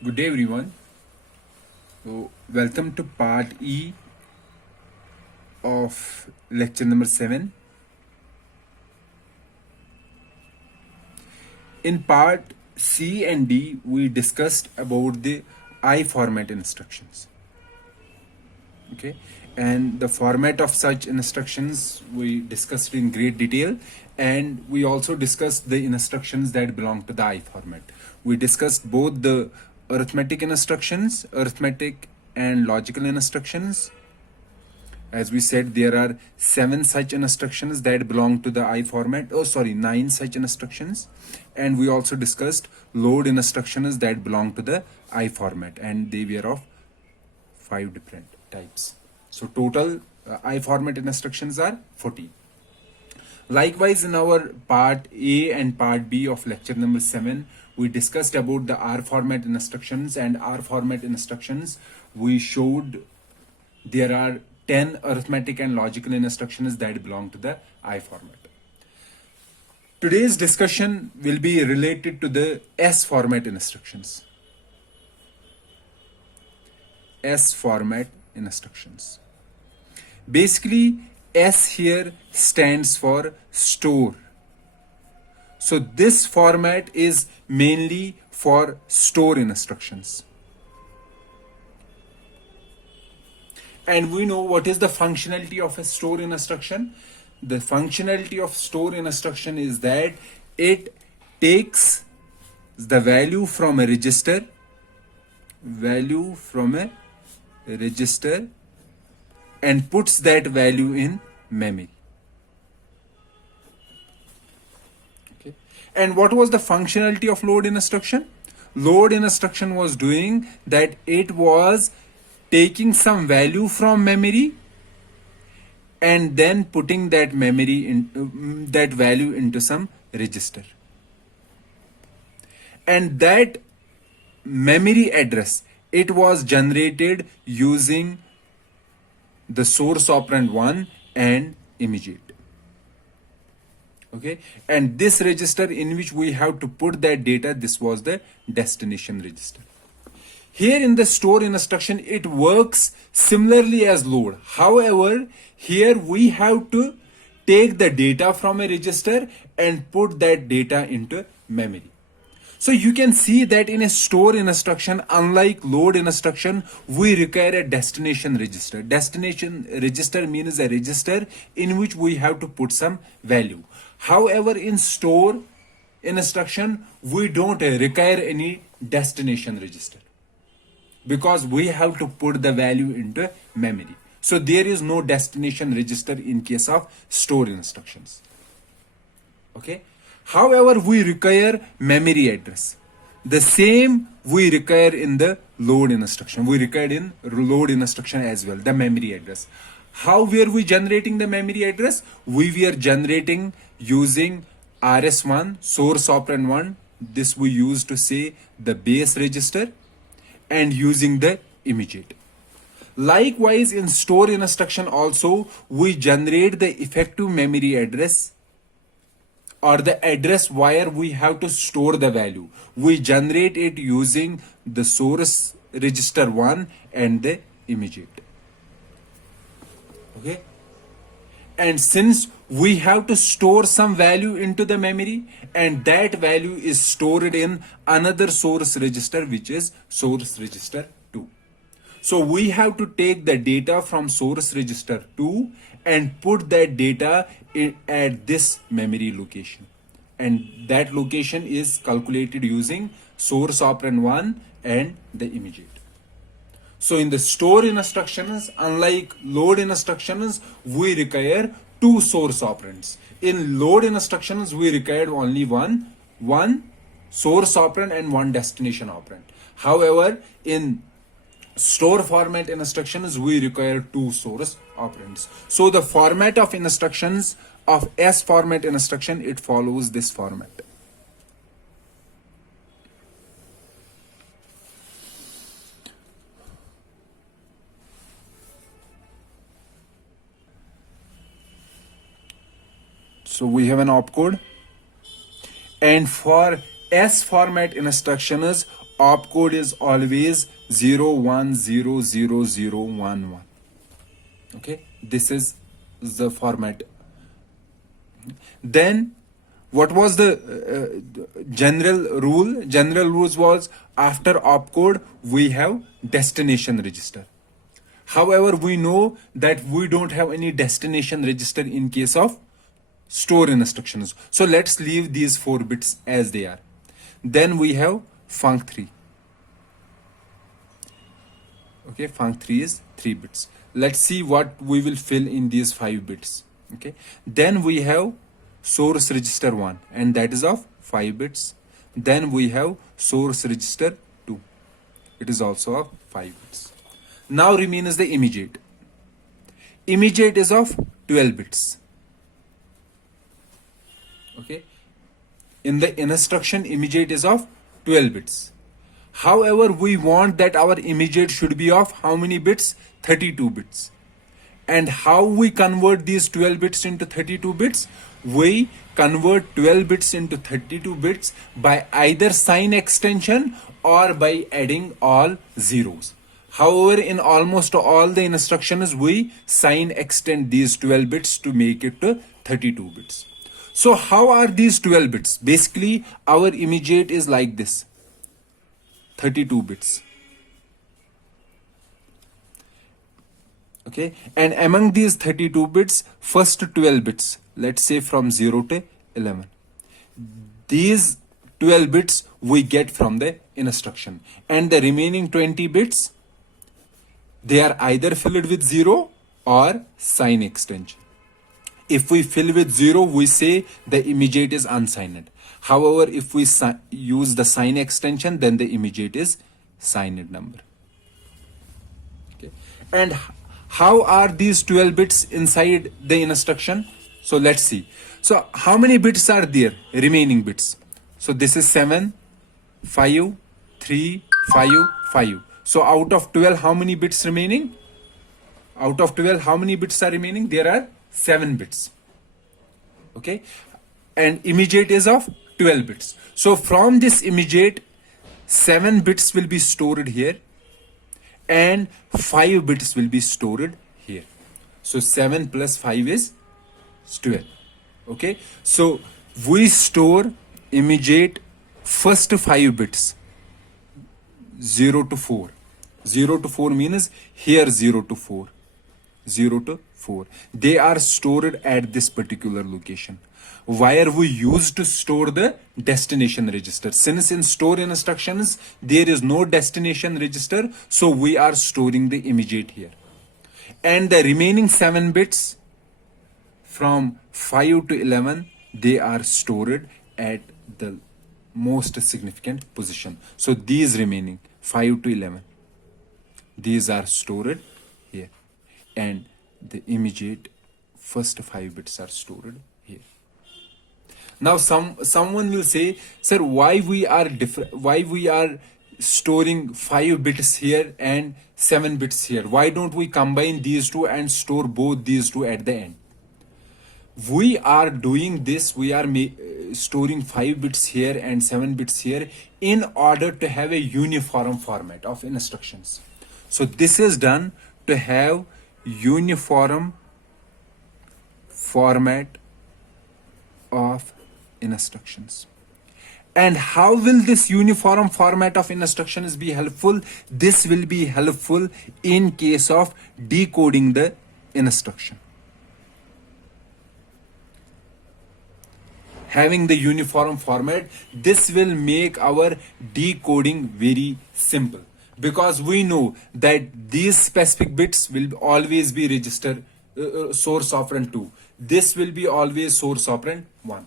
Good day, everyone. So, welcome to part E of lecture number 7. In part C and D, we discussed about the I format instructions. Okay, and the format of such instructions we discussed in great detail, and we also discussed the instructions that belong to the I format. We discussed both the arithmetic instructions, arithmetic and logical instructions. As we said, there are 7 such instructions that belong to the I format. 9 such instructions. And we also discussed load instructions that belong to the I format, and they were of 5 different types. So total I format instructions are 14. Likewise, in our part A and part B of lecture number 7, we discussed about the R format instructions, and R format instructions we showed there are 10 arithmetic and logical instructions that belong to the I format. Today's discussion will be related to the S format instructions. S format instructions. Basically, S here stands for store. So this format is mainly for store instructions. And we know what is the functionality of a store instruction. The functionality of store instruction is that it takes the value from a register and puts that value in memory. Okay. And what was the functionality of load instruction? Load instruction was doing that it was taking some value from memory and then putting that that value into some register. And that memory address, it was generated using the source operand 1 and immediate. Okay, and this register in which we have to put that data, this was the destination register. Here in the store instruction, it works similarly as load. However, here we have to take the data from a register and put that data into memory. So you can see that in a store instruction, unlike load instruction, we require a destination register. Destination register means a register in which we have to put some value. However, in store instruction, we don't require any destination register because we have to put the value into memory. So there is no destination register in case of store instructions. Okay. However, we require memory address. The same we require in the load instruction. We require in load instruction as well, the memory address. How were we generating the memory address? We were generating using RS1, source operand 1. This we use to say the base register, and using the immediate. Likewise, in store instruction also, we generate the effective memory address or the address where we have to store the value. We generate it using the source register 1 and the immediate. Okay. And since we have to store some value into the memory, and that value is stored in another source register, which is source register 2. So we have to take the data from source register 2 and put that data at this memory location. And that location is calculated using source operand 1 and the immediate. So in the store instructions, unlike load instructions, we require 2 source operands. In load instructions, we required only one source operand and 1 destination operand. However, in store format instructions, we require 2 source operands. So the format of instructions of S format instruction, it follows this format. So we have an opcode, and for S format instructions, opcode is always 01000011. Okay, this is the format. Then what was the general rule? General rules was after opcode we have destination register. However, we know that we don't have any destination register in case of store instructions. So let's leave these 4 bits as they are. Then we have func3. Okay, func3 is 3 bits. Let's see what we will fill in these 5 bits. Okay, then we have source register 1, and that is of 5 bits. Then we have source register 2. It is also of 5 bits. Now remains the immediate. Immediate is of 12 bits. Okay, in the instruction immediate is of 12 bits. However, we want that our immediate should be of how many bits? 32 bits. And how we convert these 12 bits into 32 bits? We convert 12 bits into 32 bits by either sign extension or by adding all zeros. However, in almost all the instructions, we sign extend these 12 bits to make it to 32 bits. So how are these 12 bits? Basically, our immediate is like this. 32 bits. Okay, and among these 32 bits, first 12 bits, let's say from 0 to 11. These 12 bits we get from the instruction, and the remaining 20 bits, they are either filled with 0 or sign extension. If we fill with 0, we say the immediate is unsigned. However, if we use the sign extension, then the immediate is signed number. Okay, and how are these 12 bits inside the instruction? So let's see. So how many bits are there? Remaining bits. So this is 7, 5, 3, 5, 5. So out of 12, how many bits remaining? Out of 12, how many bits are remaining? There are 7 bits. Okay, and immediate is of 12 bits. So from this immediate, 7 bits will be stored here and 5 bits will be stored here. So 7 plus 5 is 12. Okay, so we store immediate first 5 bits 0 to 4. 0 to 4 means here 0 to 4. 0 to 4. They are stored at this particular location where we used to store the destination register. Since in store instructions there is no destination register, so we are storing the immediate here. And the remaining 7 bits from 5 to 11, they are stored at the most significant position. So these remaining 5 to 11, these are stored here, and the immediate first 5 bits are stored here. Now someone will say, sir, why we are storing 5 bits here and 7 bits here? Why don't we combine these two and store both these two at the end? We are doing this, we are storing 5 bits here and 7 bits here in order to have a uniform format of instructions. So this is done to have uniform format of instructions. And how will this uniform format of instructions be helpful? This will be helpful in case of decoding the instruction. Having the uniform format, this will make our decoding very simple, because we know that these specific bits will always be register source operand 2. This will be always source operand 1.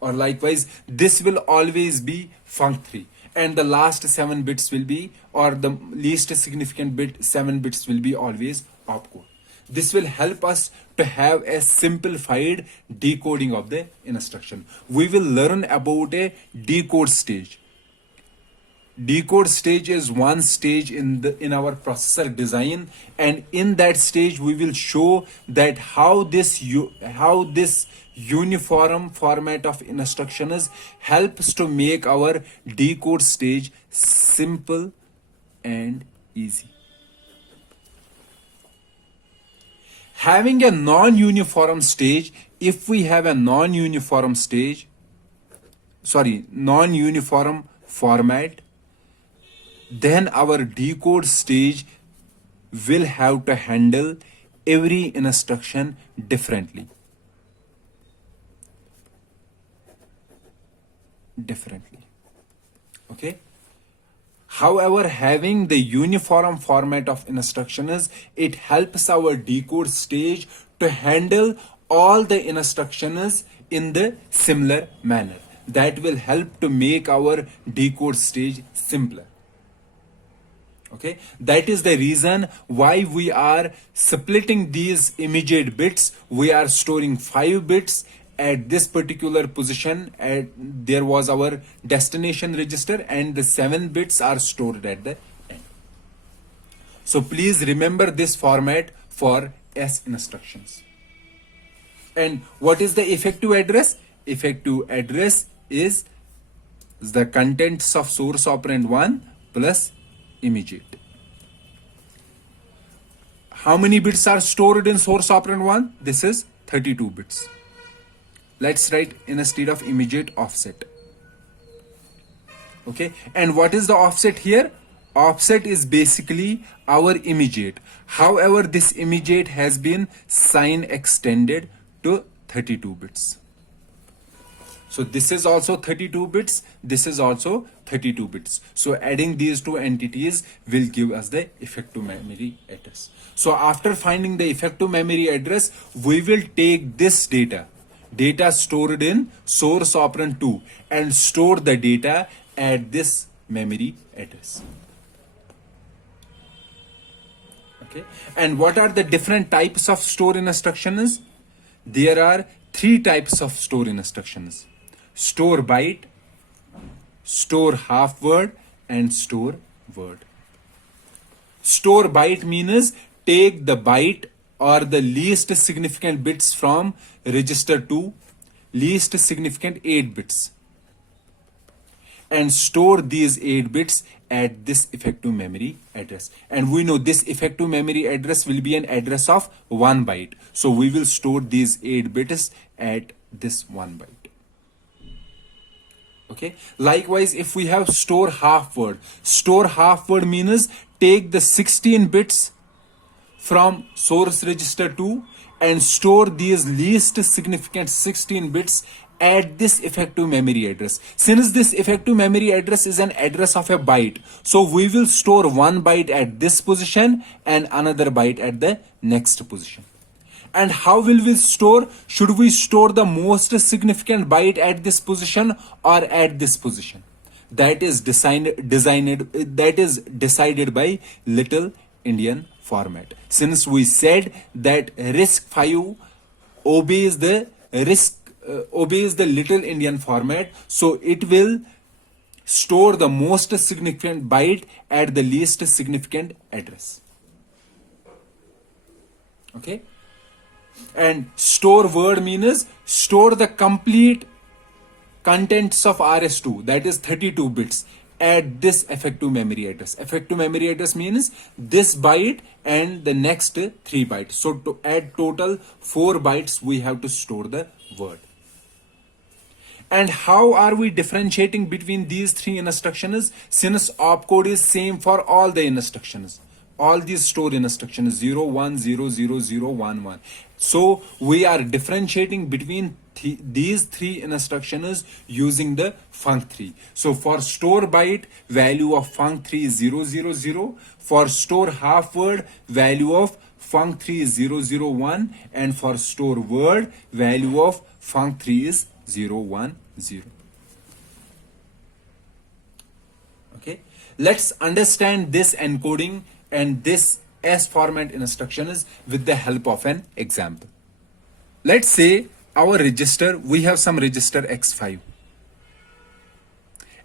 Or likewise, this will always be func3. And the last 7 bits will be, or the least significant bit, 7 bits will be always opcode. This will help us to have a simplified decoding of the instruction. We will learn about a decode stage. decode stage is one stage in our processor design, and in that stage we will show that how this uniform format of instructions helps to make our decode stage simple and easy. Having a non-uniform stage, if we have a non-uniform format, then our decode stage will have to handle every instruction differently. Okay. However, having the uniform format of instructions, it helps our decode stage to handle all the instructions in the similar manner. That will help to make our decode stage simpler. Okay, that is the reason why we are splitting these immediate bits. We are storing 5 bits at this particular position. There was our destination register, and the 7 bits are stored at the end. So please remember this format for S instructions. And what is the effective address? Effective address is the contents of source operand 1 plus immediate. How many bits are stored in source operand 1? This is 32 bits. Let's write instead of immediate offset. Okay, and what is the offset here? Offset is basically our immediate. However, this immediate has been sign extended to 32 bits. So this is also 32 bits, this is also 32 bits. So adding these two entities will give us the effective memory address. So after finding the effective memory address, we will take this data stored in source operand 2, and store the data at this memory address. Okay, and what are the different types of store instructions? There are 3 types of store instructions: store byte, store half word, and store word. Store byte means take the byte or the least significant bits from register 2, least significant 8 bits, and store these 8 bits at this effective memory address. And we know this effective memory address will be an address of 1 byte. So we will store these 8 bits at this 1 byte. Okay. Likewise, if we have store half word means take the 16 bits from source register 2 and store these least significant 16 bits at this effective memory address. Since this effective memory address is an address of a byte, so we will store 1 byte at this position and another byte at the next position. And how will we store? Should we store the most significant byte at this position or at this position? That is decided by Little Indian format. Since we said that RISC-V obeys the Little Indian format, so it will store the most significant byte at the least significant address. Okay. And store word means store the complete contents of RS2, that is 32 bits, at this effective memory address. Effective memory address means this byte and the next 3 bytes. So to add total 4 bytes, we have to store the word. And how are we differentiating between these 3 instructions? Since opcode is same for all the instructions, all these store instructions 0, 1, 0, 0, 0, 1, 1. So we are differentiating between these 3 instructions using the func3. So for store byte, value of func3 is 0, 0, 0. For store half word, value of func3 is 0, 0, 1. And for store word, value of func3 is 0, 1, 0. Okay, let's understand this encoding and this S format instructions with the help of an example. Let's say our register, we have some register X5,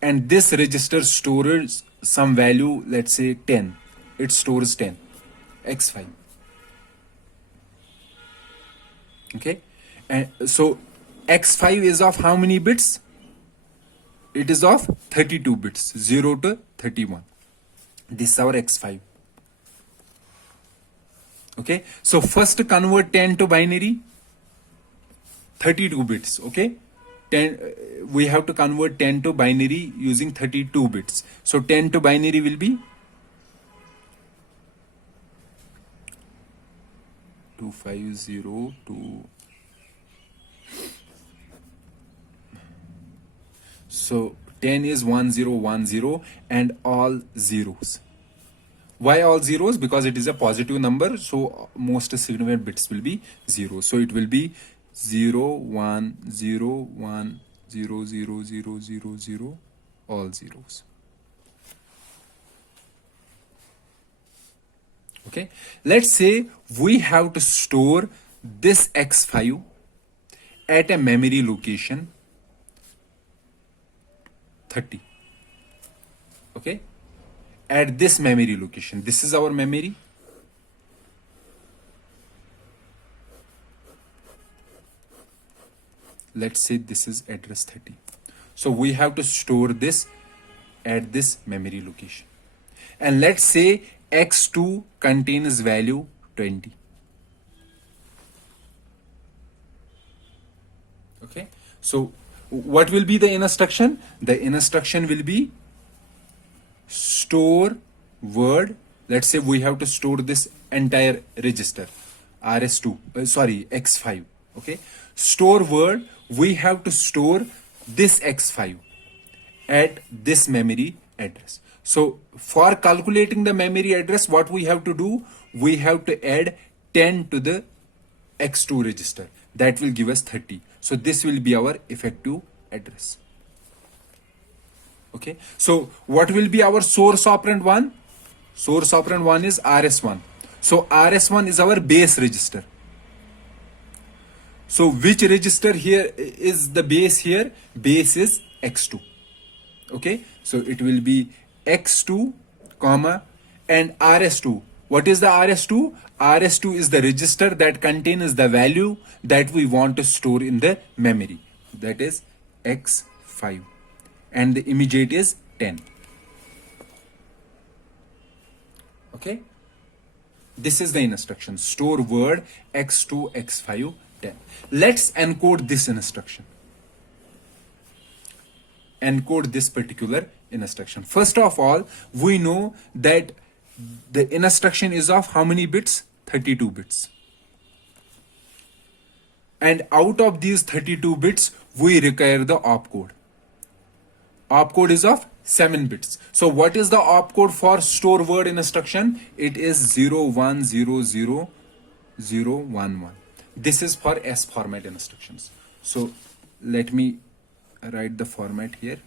and this register stores some value, let's say 10. It stores 10, x5. Okay, and so x5 is of how many bits? It is of 32 bits, 0 to 31. This is our x5. Okay, so first convert 10 to binary, 32 bits. Okay, 10, we have to convert 10 to binary using 32 bits. So 10 to binary will be 2502. So 10 is 1010 and all zeros. Why all zeros? Because it is a positive number, so most significant bits will be 0. So it will be 0 1 0 1 0 0 0 0 0, all zeros. Okay, let's say we have to store this x5 at a memory location 30. Okay, at this memory location, this is our memory. Let's say this is address 30. So we have to store this at this memory location. And let's say x2 contains value 20. Okay, so what will be the instruction? The instruction will be store word. Let's say we have to store this entire register rs2 x5. Okay, store word, we have to store this x5 at this memory address. So for calculating the memory address, what we have to do, we have to add 10 to the x2 register. That will give us 30. So this will be our effective address. Okay, so what will be our source operand 1? Source operand 1 is rs1. So rs1 is our base register. So which register here is the base here? Base is x2. Okay, so it will be x2 comma and rs2. What is the rs2? rs2 is the register that contains the value that we want to store in the memory. That is x5. And the immediate is 10. Okay, this is the instruction, store word x2 x5 10. Let's encode this instruction, encode this particular instruction. First of all, we know that the instruction is of how many bits? 32 bits. And out of these 32 bits, we require the opcode. Opcode is of 7 bits. So what is the opcode for store word instruction? It is 01000011. This is for S format instructions. So let me write the format here.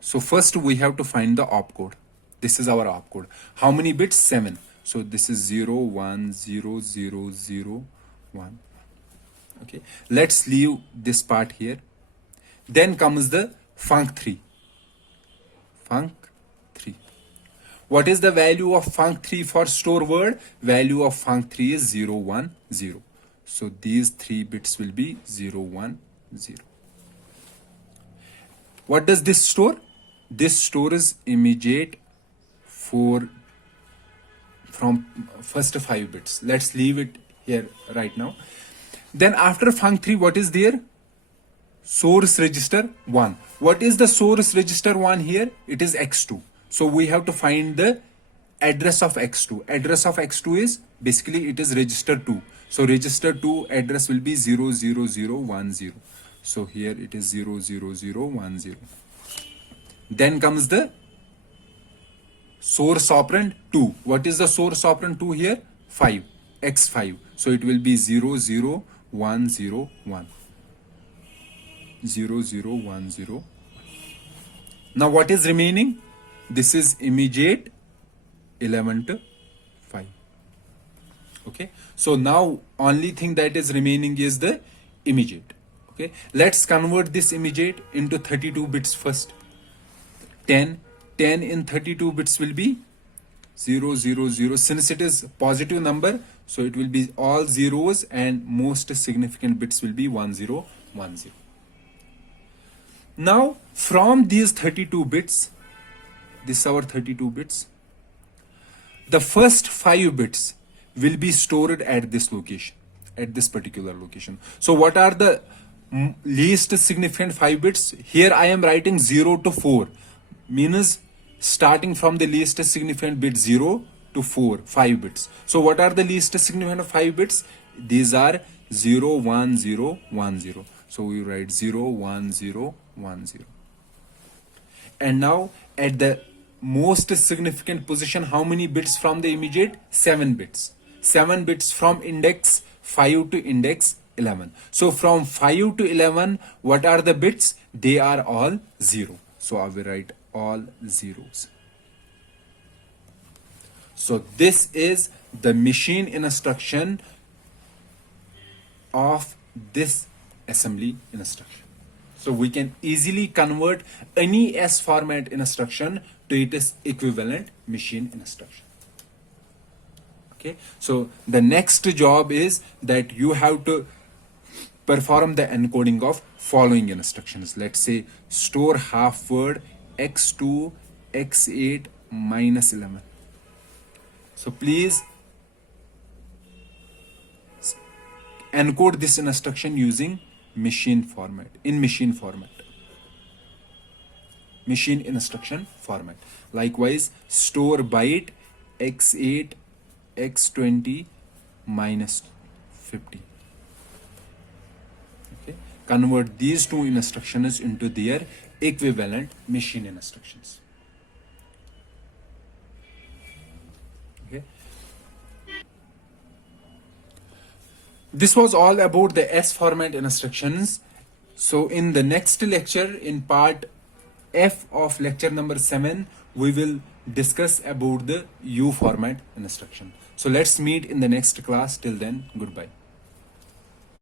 So first we have to find the opcode. This is our opcode. How many bits? 7. So this is 010001. Okay, let's leave this part here. Then comes the func3. Func3. What is the value of func3 for store word? Value of func3 is 010. So these 3 bits will be 010. What does this store? This stores immediate from first 5 bits. Let's leave it here right now. Then after func3, what is there? Source register 1. What is the source register 1 here? It is x2. So we have to find the address of x2. Address of x2 is basically it is register 2. So register 2 address will be 00010. So here it is 00010. Then comes the source operand 2. What is the source operand 2 here? 5. x5. So it will be 00101. 00101. Now what is remaining? This is immediate 11 to 5. Okay, so now only thing that is remaining is the immediate. Okay. Okay, let's convert this immediate into 32 bits first. 10 in 32 bits will be 0 0 0. Since it is positive number, so it will be all zeros and most significant bits will be 1 0 1 0. Now from these 32 bits, this is our 32 bits, the first 5 bits will be stored at this location, at this particular location. So what are the least significant 5 bits? Here I am writing 0 to 4, means starting from the least significant bit 0 to 4, 5 bits. So what are the least significant 5 bits? These are 0 1 0 1 0. So we write 0 1 0 1 0. And now at the most significant position, how many bits from the immediate? 7 bits. 7 bits from index 5 to index 11. So from 5 to 11, what are the bits? They are all 0. So I will write all zeros. So this is the machine instruction of this assembly instruction. So we can easily convert any S format instruction to its equivalent machine instruction. Okay, so the next job is that you have to perform the encoding of following instructions. Let's say store half word x2 x8 minus 11. So please encode this instruction using machine format, in machine format, machine instruction format. Likewise, store byte x8 x20 minus 50. Okay, convert these two instructions into their equivalent machine instructions. Okay, this was all about the S format instructions. So in the next lecture, in part F of lecture number 7, we will discuss about the U format instruction. So let's meet in the next class. Till then, goodbye.